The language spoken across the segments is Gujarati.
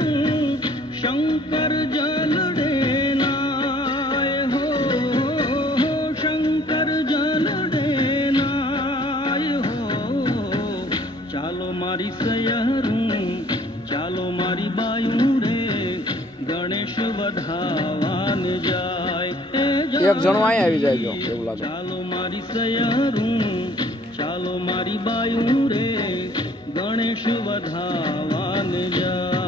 રૂપ શંકર જલ ડેનાય હો શંકર જલ ડેનાય હો. ચાલો મારી સયરું ચાલો મારી બાયું રે ગણેશ વધાવાન જાય. એક જણો અહીંયા આવી જાય જો એવું લાગે. ચાલો મારી સયરું ચાલો મારી બાયું રે ગણેશ વધાવાન જાય.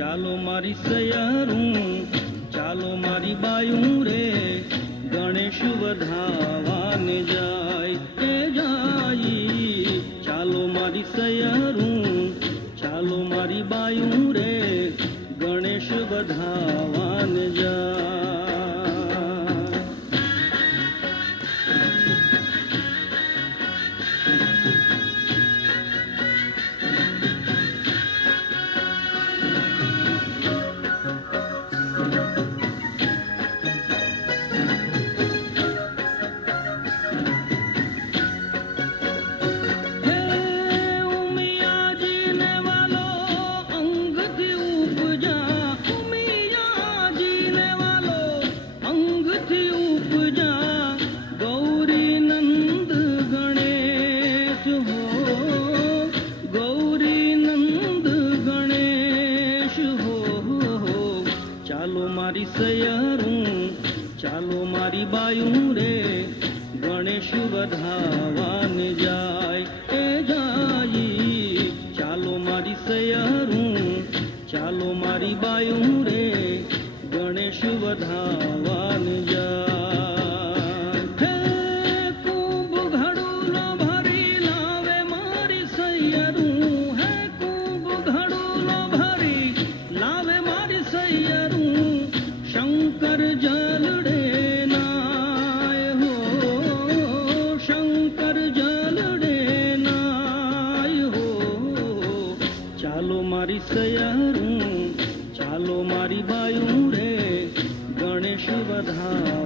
ચાલો મારી સૈયારું, ચાલો મારી બાયું રે, ગણેશ વધાવાને જાય એ જાય. ચાલો મારી સૈયારું, ચાલો મારી બાયું રે, ગણેશ વધાવા हरिवायुरे गणेशवधा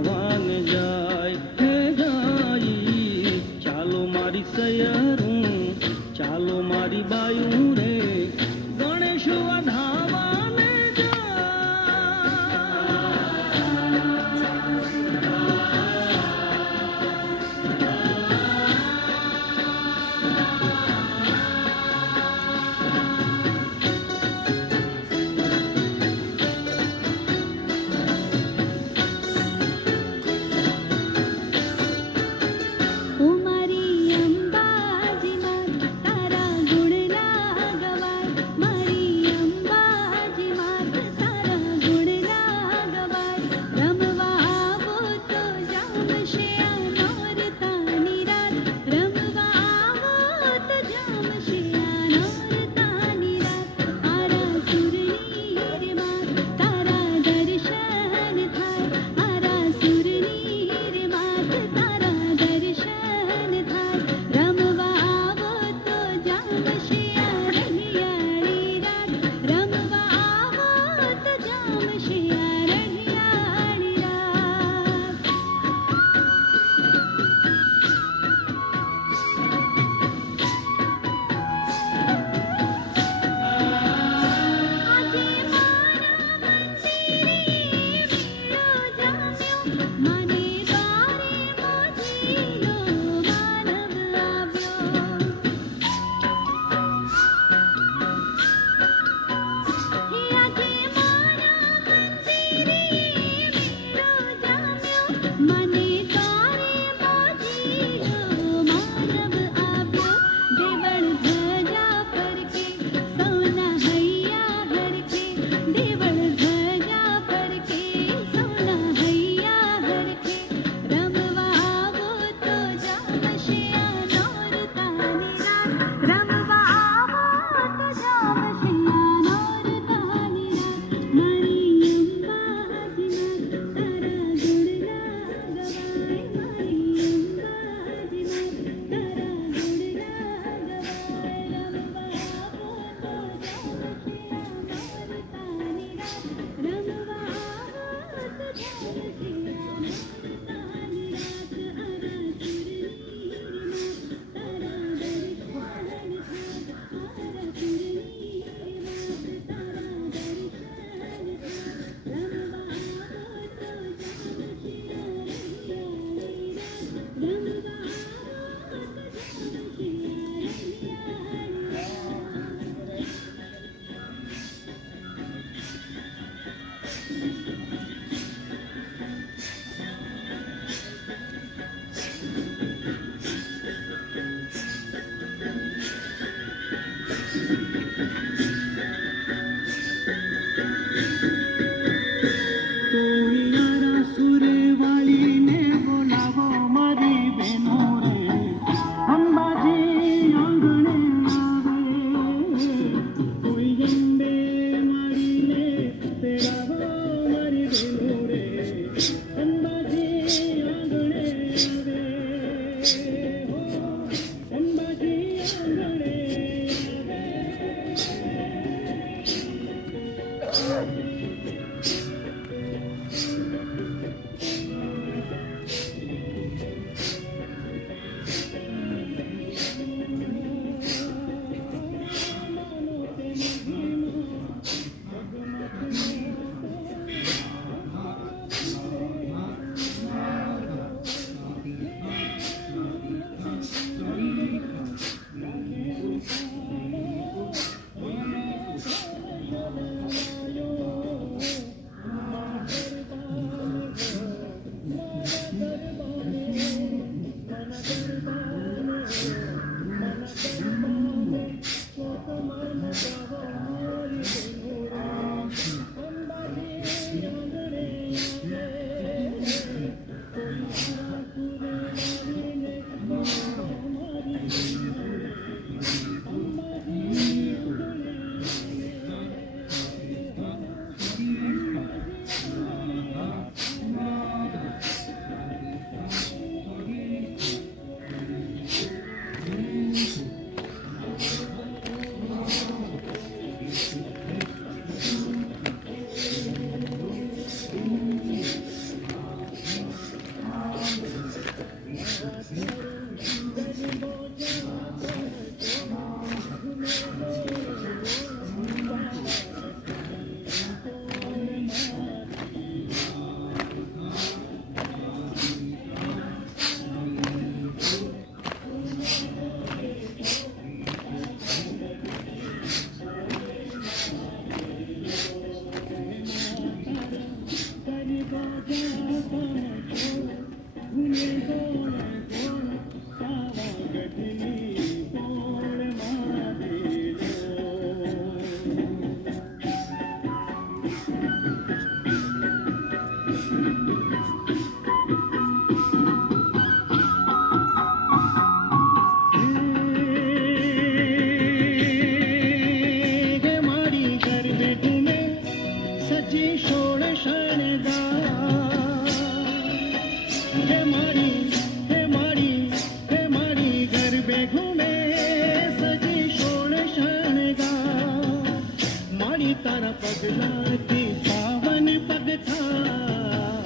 તારા પગલાથી પાવન પગથા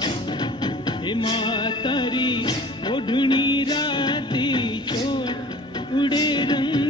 એમાં તારી ઓઢણી રાતી ચોટ ઉડે રંગ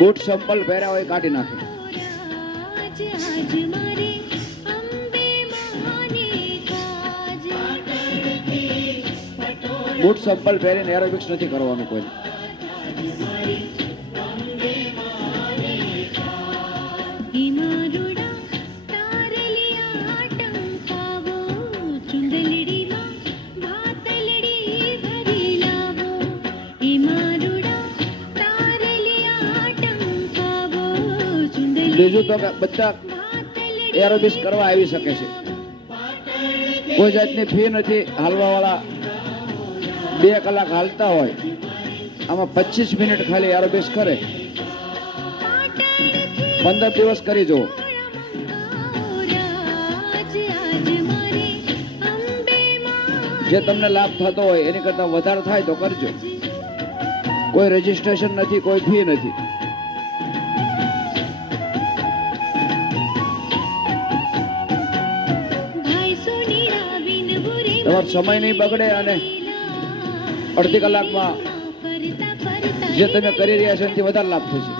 બૂટ સંપલ પહેર્યા હોય કાઢી નાખે. બૂટ સંપલ પહેરીને એરોબિક્સ નથી કરવાનું કોઈ ચુંદલડી તો બધા એરોબિક્સ કરવા આવી શકે છે. કોઈ જાતની ફી નથી, હાલવાવાળા બે કલાક હાલતા હોય. આમાં પચીસ મિનિટ ખાલી એરોબિક્સ કરે. પંદર દિવસ કરી જુઓ. જે તમને લાભ થતો હોય, એની કરતાં વધારે થાય તો કરજો. કોઈ રજીસ્ટ્રેશન નથી, કોઈ ફી નથી. તમારો સમય નહીં બગડે અને અડધી કલાકમાં જે તમે કરી રહ્યા છો એનાથી વધારે લાભ થશે.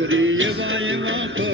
બોલે ગોરી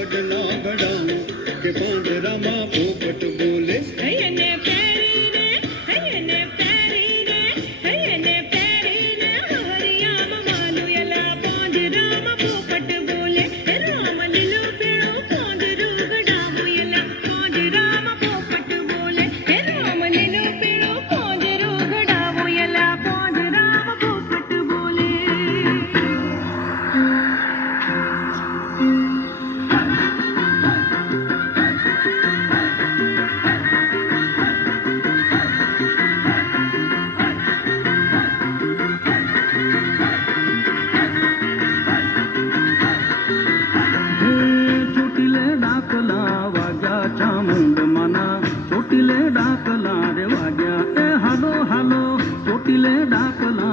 હાલો હાલો ચોટીલે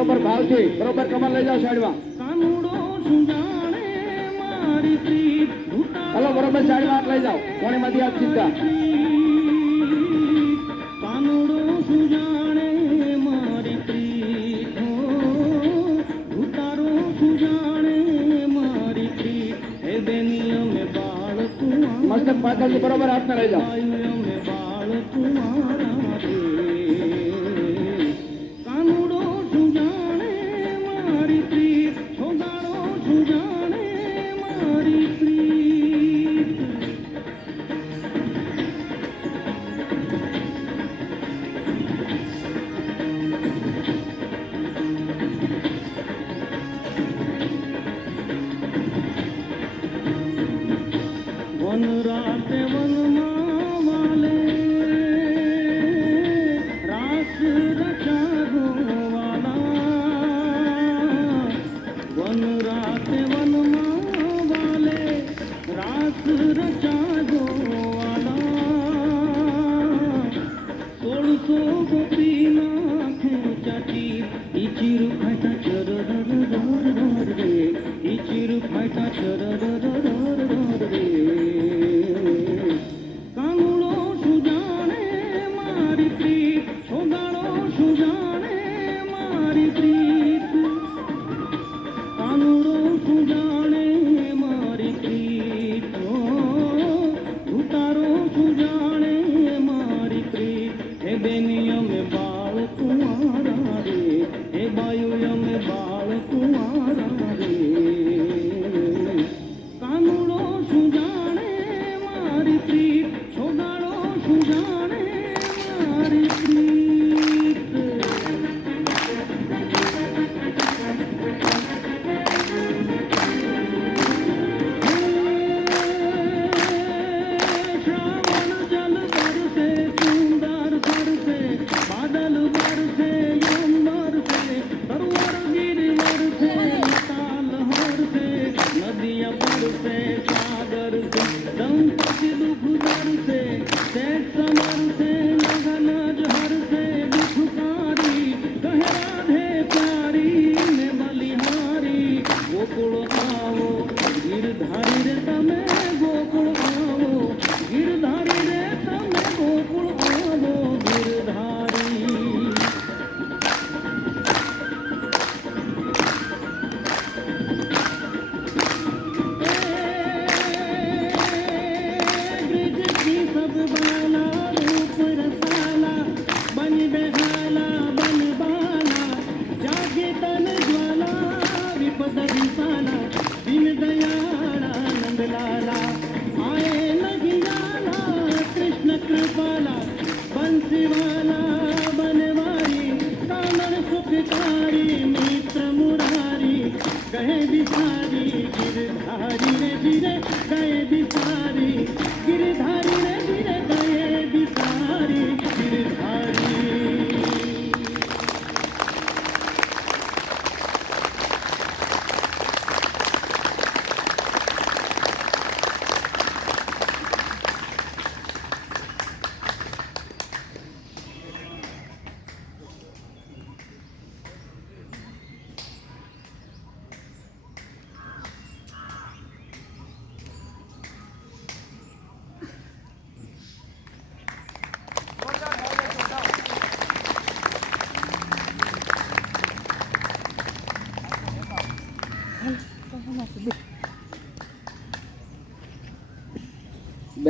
બરોબર ભાવથી બરોબર કમર લઈ જાઓ સાઈડમાં હલો બરોબર સાઈડમાં હાથ લઈ જાઓ. કોણીમાંથી હાથ સીધા મસ્તક પાછળ બરોબર હાથમાં લઈ જાઓ. মন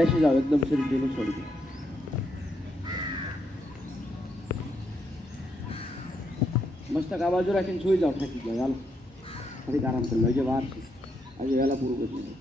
બેસી જાવ એકદમ શરીર ઢીલું છોડી દો મસ્તક આ બાજુ રાખીને સુઈ જાવ થાકી જાવ હાલો ફરી આરામ કરી લો જે વાર છે આજે વહેલા પૂરું કરી દીધું